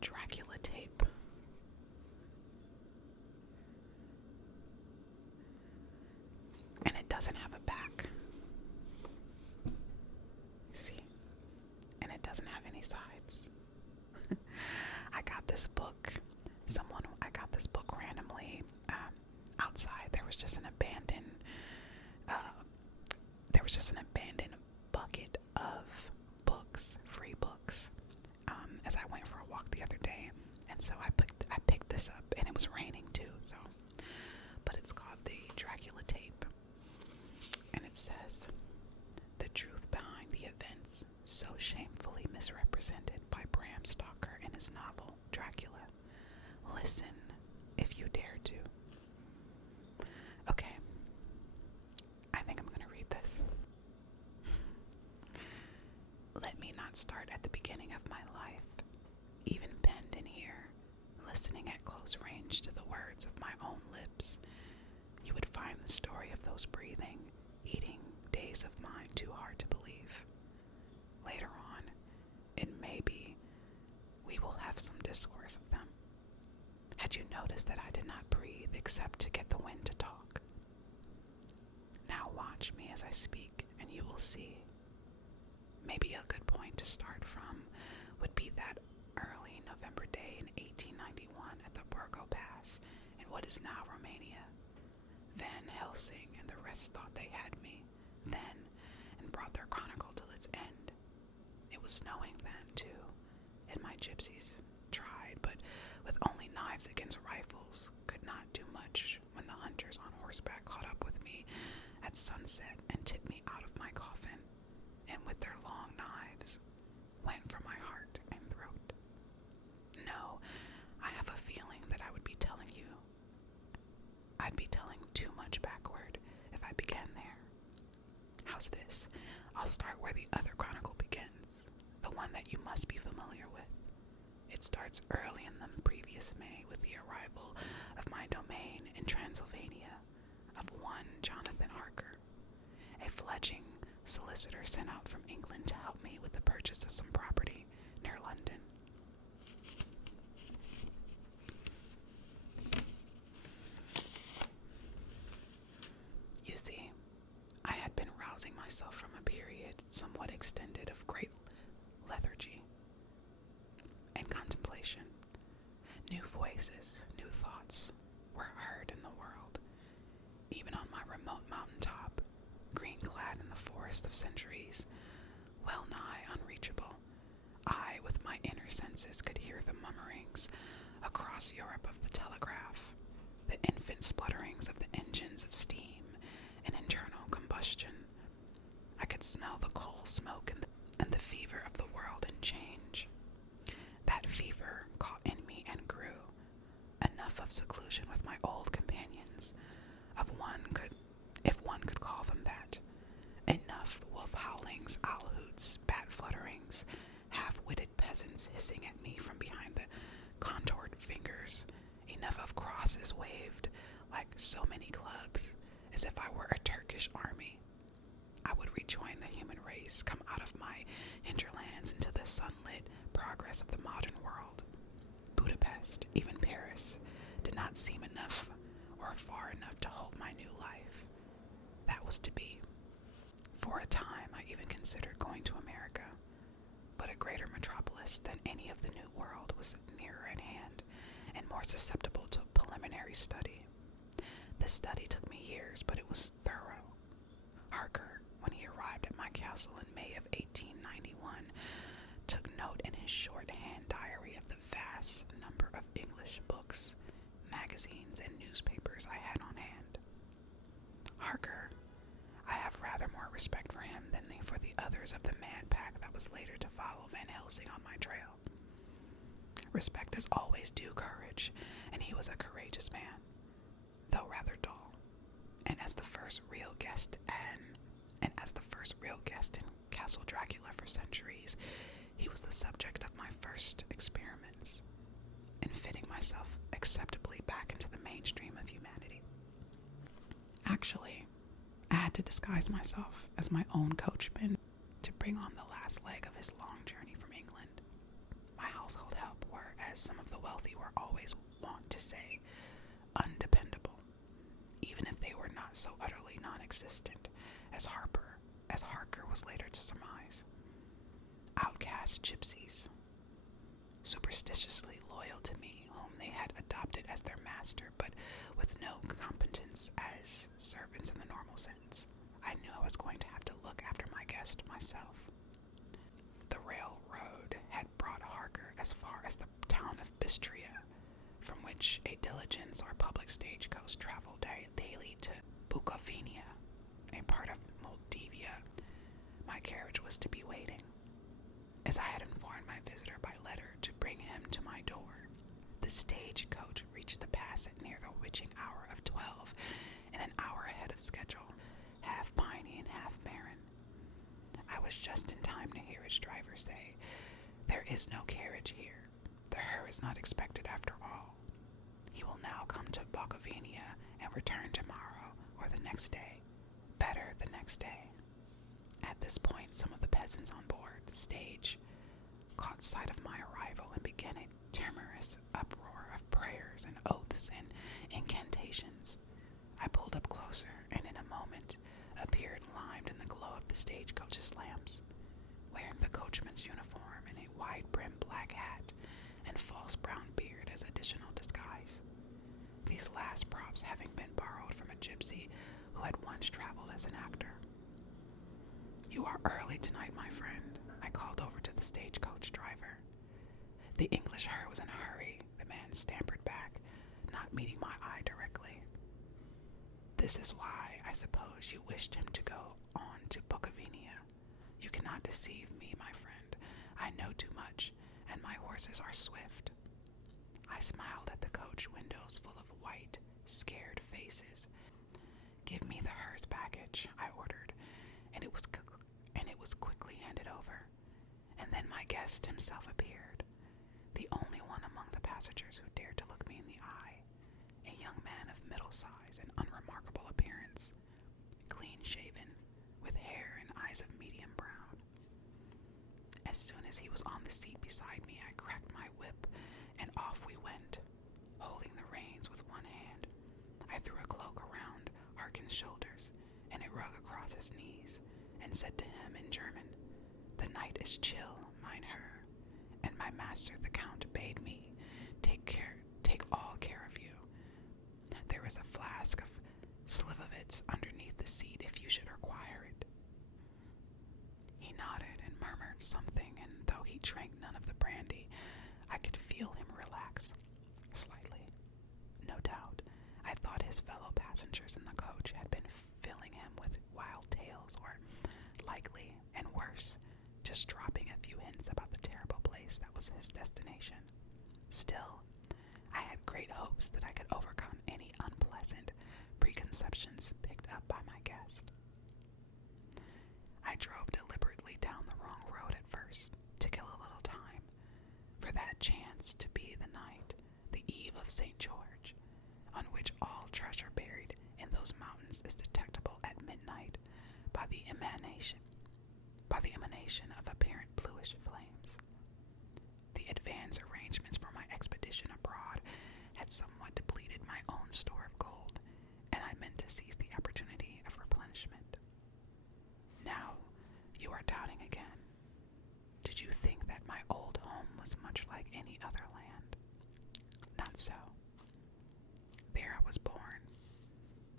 Dracula tape. And it doesn't have a back. See? And it doesn't have any sides. I got this book. I got this book randomly outside. There was just an abandoned bucket of books, free books, as I went for a walk the other day. And so I picked this up, and it was raining too. So, but it's called the Dracula tape, and it says, "The truth behind the events so shamefully misrepresented by Bram Stoker in his novel Dracula. Listen if you dare to." Okay, I think I'm going to read this. Let me not start at the beginning of my life, even penned in here, listening at close range to the words of my own lips. You would find the story of those breathing, eating days of mine too hard to believe. Later on, it may be, we will have some discourse of them. Had you noticed that I did not breathe except to get the wind to talk? Now watch me as I speak, and you will see. Maybe a good point to start from would be that early November day in 1891 at the Burgo Pass in what is now Romania. Van Helsing and the rest thought they had me then and brought their chronicle till its end. It was snowing then, too, and my gypsies tried, but with only knives against rifles, could not do much when the hunters on horseback caught up with me at sunset and tipped me out of my coffin, and with their long knives went for my heart and throat. No, I have a feeling that I'd be telling too much backward if I began there. How's this? I'll start where the other chronicle begins, the one that you must be familiar with. It starts early in the previous May with the arrival of my domain in Transylvania of one Jonathan Harker, a fledgling solicitor sent out from England to help me with the purchase of some property near London. You see, I had been rousing myself from a period somewhat extended of great lethargy and contemplation. New voices, new thoughts were heard in the world. Even on my remote mountaintop, green-clad in the forest of centuries, well nigh unreachable, I, with my inner senses, could hear the murmurings across Europe of the telegraph, the infant splutterings of the engines of steam and internal combustion. I could smell the coal smoke and the fever of the world in change. That fever caught in me and grew. Enough of seclusion with my old companions, if one could call them that. Enough wolf howlings, owl hoots, bat flutterings, half-witted peasants hissing at me from behind the contoured fingers. Enough of crosses waved like so many clubs, as if I were a Turkish army. I would rejoin the human race, come out of my hinterlands into the sunlit progress of the modern world. Budapest, even Paris, did not seem enough or far enough to hold my new life. That was to be. For a time, I even considered going to America, but a greater metropolis than any of the New World was nearer at hand and more susceptible to preliminary study. This study took me years, but it was thorough. Harker, when he arrived at my castle in May of 1891, took note in his shorthand diary of the vast number of English books, magazines, and newspapers I had on hand. Harker, I have rather more respect for him than for the others of the mad pack that was later to follow Van Helsing on my trail. Respect is always due courage, and he was a courageous man, though rather dull. And as the first real guest in Castle Dracula for centuries, he was the subject of my first experiments in fitting myself acceptably back into the mainstream of humanity. Actually, I had to disguise myself as my own coachman to bring on the last leg of his long journey from England. My household help were as some of the wealthy were always wont to say, undependable, even if they were not so utterly non-existent as Harker was later to surmise. Outcast gypsies, superstitiously loyal to me, whom they had adopted as their master, but with no competence as servants in the normal sense. I knew I was going to have to look after my guest myself. The railroad had brought Harker as far as the town of Bistria, from which a diligence or public stagecoach traveled daily to Bukovina, a part of Moldavia. My carriage was to be waiting, as I had informed my visitor by letter to bring him to my door. The stagecoach reached the pass at near the witching hour of 12, and an hour ahead of schedule, half piney and half barren. I was just in time to hear its driver say, "There is no carriage here. The her is not expected after all. He will now come to Bukovina and return tomorrow or the next day. Better the next day." At this point, some of the peasants on board the stage caught sight of my arrival and began a timorous uproar of prayers and oaths and incantations. I pulled up closer and in a moment appeared limned in the glow of the stagecoach's lamps, wearing the coachman's uniform and a wide-brimmed black hat and false brown beard as additional disguise. These last props having been borrowed from a gypsy who had once traveled as an actor. "You are early tonight, my friend," I called over to the stagecoach driver. The English her was in a hurry. The man stammered back, not meeting my eye directly. "This is why, I suppose, you wished him to go on to Bukovina. You cannot deceive me, my friend. I know too much, and my horses are swift." I smiled at the coach windows full of white, scared faces. "Give me the hearse package," I ordered, and it was quickly handed over. And then my guest himself appeared, the only one among the passengers who dared to look me in the eye, a young man of middle size and unremarkable appearance, clean-shaven, with hair and eyes of medium brown. As soon as he was on the seat beside me, I cracked my whip, and off we went, holding the reins with one hand. I threw a cloak around Harkin's shoulders and a rug across his knees, and said to him in German, "The night is chill, mein Herr, and my master the Count bade me take all care of you. There is a flask of Slivovitz underneath the seat if you should require it." He nodded and murmured something, and though he drank none of the brandy, I could feel him relax slightly. No doubt, I thought his fellow passengers in the coach had been filling him with wild tales, or likely, and worse, just dropping a few hints about the terrible place that was his destination. Still, I had great hopes that I could overcome any unpleasant preconceptions picked up by my guest. I drove deliberately down the wrong road at first, to kill a little time, for that chanced to be the night, the eve of St. George, on which all treasure buried in those mountains is detectable at midnight by the emanation of apparent bluish flames. The advance arrangements for my expedition abroad had somewhat depleted my own store of gold, and I meant to seize the opportunity of replenishment. "Now, you are doubting again. Did you think that my old home was much like any other land? Not so. There I was born,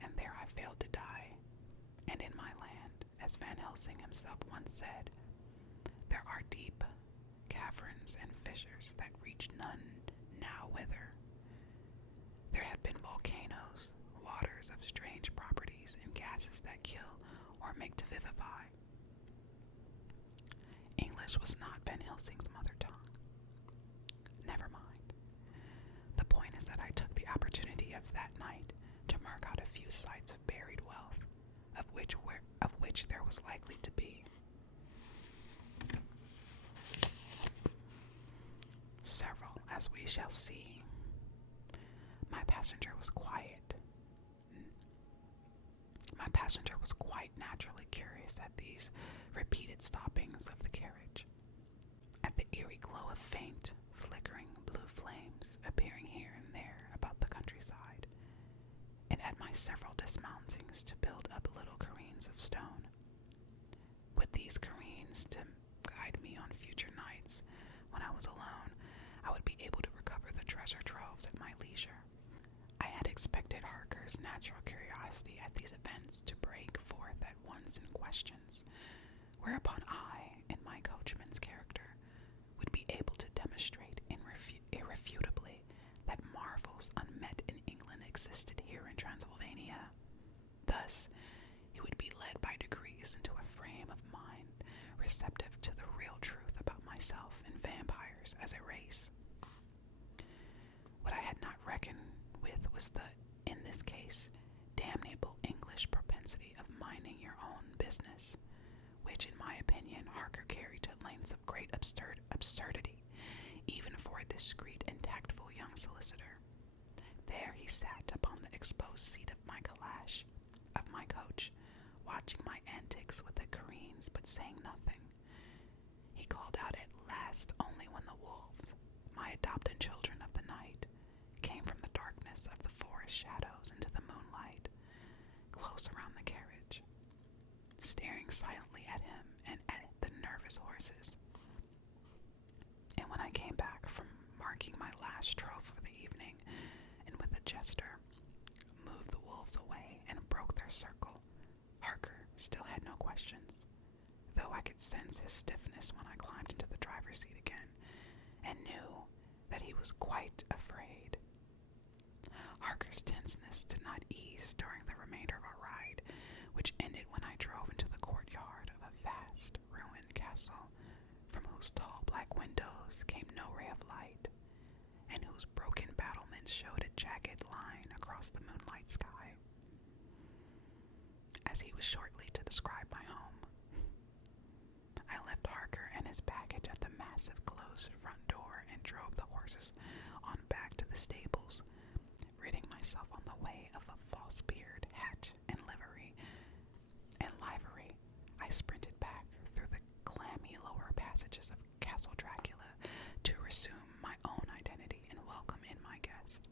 and there I failed to die. And in my land, as Van Helsing himself once said, there are deep caverns and fissures that reach none now whither. There have been volcanoes, waters of strange properties, and gases that kill or make to vivify." English was not Van Helsing's mother tongue. Never mind. The point is that I took the opportunity of that night to mark out a few sites of buried wealth, of which there was likely to be several, as we shall see. My passenger was quite naturally curious at these repeated stoppings of the carriage, at the eerie glow of faint, flickering blue flames appearing here and there about the countryside, and at my several dismountings to build up little careens of stone. With these careens to guide me on future nights, when I was alone, I would be able to recover the treasure troves at my leisure. I had expected Harker's natural curiosity at these events to break forth at once in questions, whereupon I, in my coachman's character, would be able to demonstrate irrefutably that marvels unmet in England existed here in Transylvania. Thus, he would be led by degrees into a frame of mind receptive to the real truth about myself and vampires as a race. What I had not reckoned with was the, in this case, damnable English propensity of minding your own business, which, in my opinion, Harker carried to lengths of great absurdity, even for a discreet and tactful young solicitor. There he sat upon the exposed seat of my calash, of my coach, watching my antics with the careens, but saying nothing. He called out at last only when the wolves, my adopted children of the night, came from the darkness of the forest shadows into the moonlight, close around the carriage, staring silently at him and at the nervous horses. And when I came back from marking my last trove for the evening, and with a gesture moved the wolves away and broke their circle, Harker still had no questions, though I could sense his stiffness when I climbed into the driver's seat again, and knew that he was quite afraid. Harker's tenseness did not ease during the remainder of our ride, which ended when I drove into the courtyard of a vast ruined castle, from whose tall black windows came no ray of light, and whose broken battlements showed a jagged line across the moonlight sky. As he was shortly to describe my home, I left Harker and his baggage at the massive closed front door and drove the horses on back to the stables, ridding myself on the way of a false beard, hat, and livery. I sprinted back through the clammy lower passages of Castle Dracula to resume my own identity and welcome in my guest.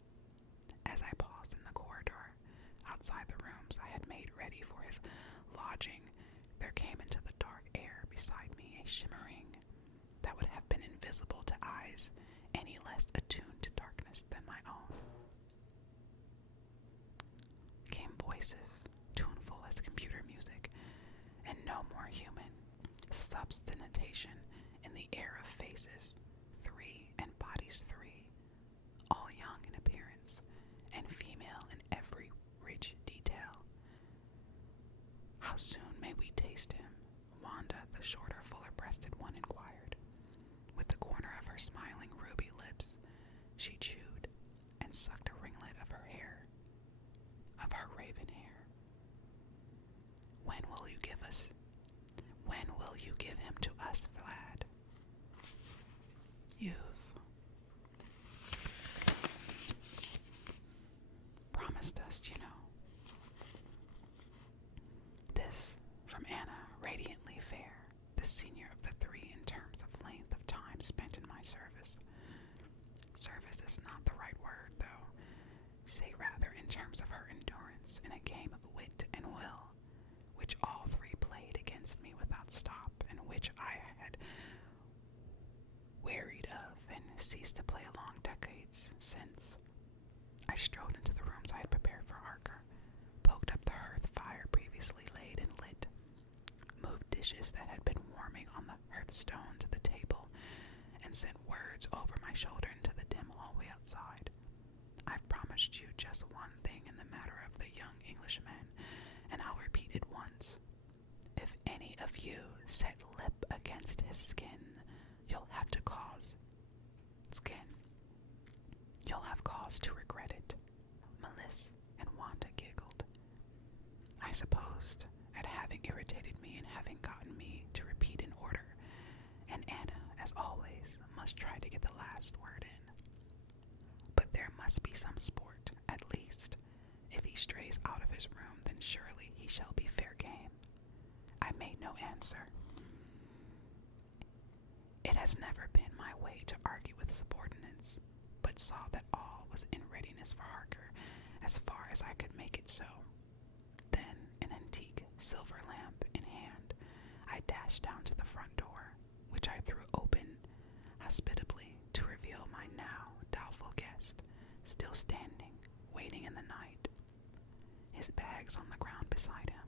As I paused in the corridor outside the rooms I had made ready for his lodging, there came into the dark air beside me a shimmering that would have been invisible to eyes any less attuned to darkness than my own. Came voices, tuneful as computer music, and no more human. Substantiation in the air of faces, three, and bodies three, all young in appearance, and female in every rich detail. How soon may we taste him? Wanda, the shorter, fuller-breasted one, inquired. With the corner of her smiling ruby lips, she chewed and sucked a ringlet of her hair, of her raven hair. When will you give him to us, Vlad? You've promised us, you know. This from Anna, radiantly fair, the senior of the three in terms of length of time spent in my service. Service is not the right word, though. Say rather in terms of her endurance in a game of wit and will, which all three played against me without stop, and which I had wearied of and ceased to play long decades since. I strode into the rooms I had prepared for Harker, poked up the hearth fire previously laid and lit, moved dishes that had been warming on the hearthstone to the table, and sent words over my shoulder into the dim hallway outside. I've promised you just one thing in the matter of the young Englishman, and I'll repeat it once. If any of you set lip against his skin, you'll have cause to regret it. Melissa and Wanda giggled, I supposed, at having irritated me and having gotten me to repeat in order, and Anna, as always, must try to get the last word in. But there must be some sport, at least. If he strays out of his room, then surely he shall be fair game. I made no answer. It has never been my way to argue with subordinates, but saw that all was in readiness for Harker as far as I could make it so. Then, an antique silver lamp in hand, I dashed down to the front door, which I threw open hospitably to reveal my now doubtful guest, still standing, waiting in the night, his bags on the ground beside him.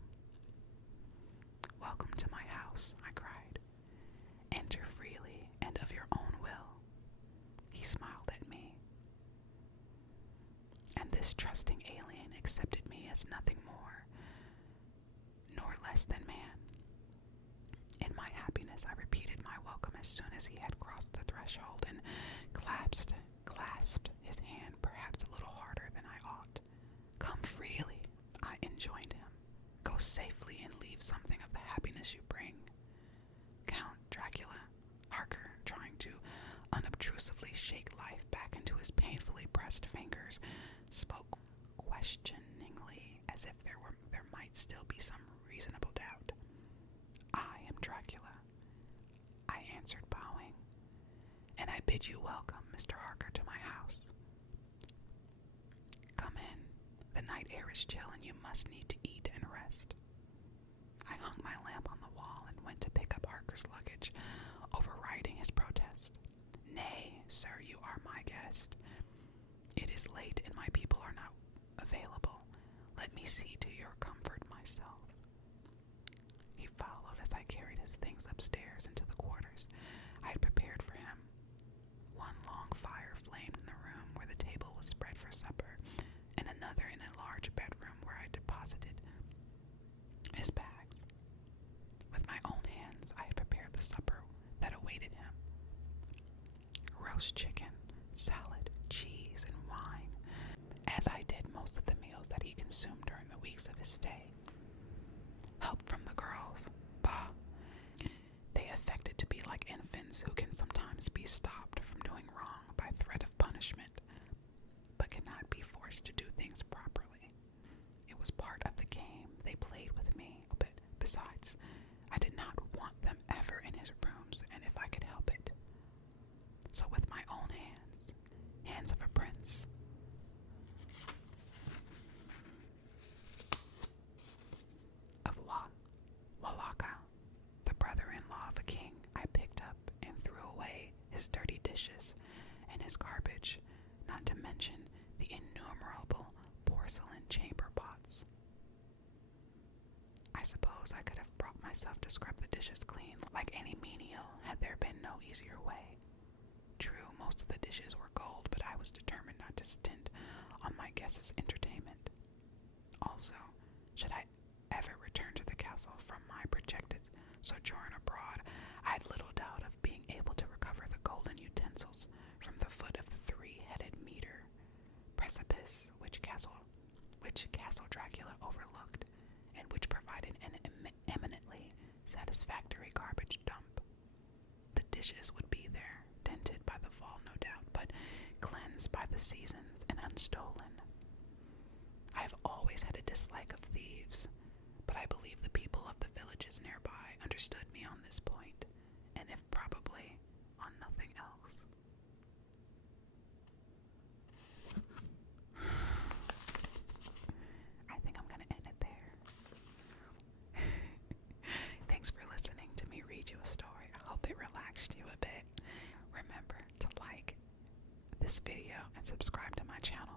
"Welcome to my house," I cried. "Enter freely and of your own will." He smiled at me, and this trusting alien accepted me as nothing more nor less than man. In my happiness, I repeated my welcome as soon as he had crossed the threshold and clasped his hand perhaps a little harder than I ought. "Come freely," I enjoined him. "Go safely and leave something of the happiness you bring." Count Dracula, Harker, trying to unobtrusively shake life back into his painfully pressed fingers, spoke questioningly as if there might still be some reasonable doubt. "I am Dracula," I answered, bowing, "and I bid you welcome, Mr. Harker, to my house. Come in. The night air is chill and you must need to eat and rest." I hung my lamp on the wall and went to pick up Harker's luggage, overriding his protest. "Nay, sir, you are my guest. It is late and my people are not available. Let me see to your comfort myself." He followed as I carried his things upstairs into the quarters I had prepared for him. One long fire flamed in the room where the table was spread for supper, and another in a large bedroom where I deposited his bags. With my own hands, I had prepared the supper that awaited him. Roast chicken, salad, cheese, and wine, as I did most of the meals that he consumed during the weeks of his stay. Help from the girls. Bah! They affected to be like infants who can sometimes be stopped from doing wrong by threat of punishment, but cannot be forced to do things properly. It was part of the game they played with me, but besides, I did not want them ever in his rooms, and if I could help it. So with my own hands of a prince, of Walaka, the brother-in-law of a king, I picked up and threw away his dirty dishes and his garbage, not to mention the innumerable porcelain chamber pots. I suppose I could have brought myself to scrub the dishes clean like any menial had there been no easier way. True, most of the dishes were gold, but I was determined not to stint on my guests' entertainment. Also, should I ever return to the castle from my projected sojourn abroad, I had little doubt of being able to recover the golden utensils from the foot of the three-headed meter precipice which Castle Dracula overlooked, and which provided an eminently satisfactory garbage dump. The dishes would be there, dented by the fall no doubt, but cleansed by the seasons and unstolen. I have always had a dislike of thieves, but I believe the people of the villages nearby understood me on this point, and if probably on nothing else. I think I'm going to end it there. Thanks for listening to me read you a story. I hope it relaxed you a bit. Remember to like this video and subscribe to my channel